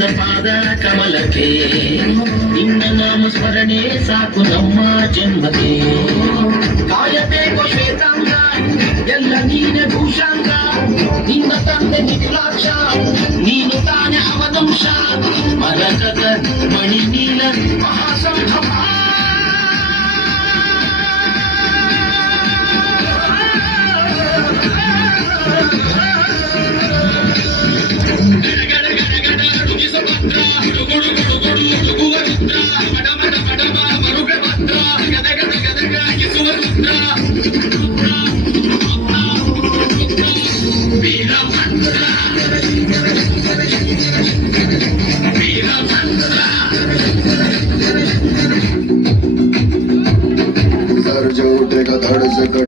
ನಿನ್ನ ಪಾದ ಕಮಲಕ್ಕೆ ನಿನ್ನ ನಾಮ ಸ್ಮರಣೆ ಸಾಕು ನಮ್ಮ ಜನ್ಮಕ್ಕೆ ಕಾಯಬೇಕು ಶ್ವೇತಾಂಗ ಎಲ್ಲ ನೀನೆ ಭೂಷಾಂಗ ನಿನ್ನ ತಂದೆ ಮಿಥುಲಾಕ್ಷ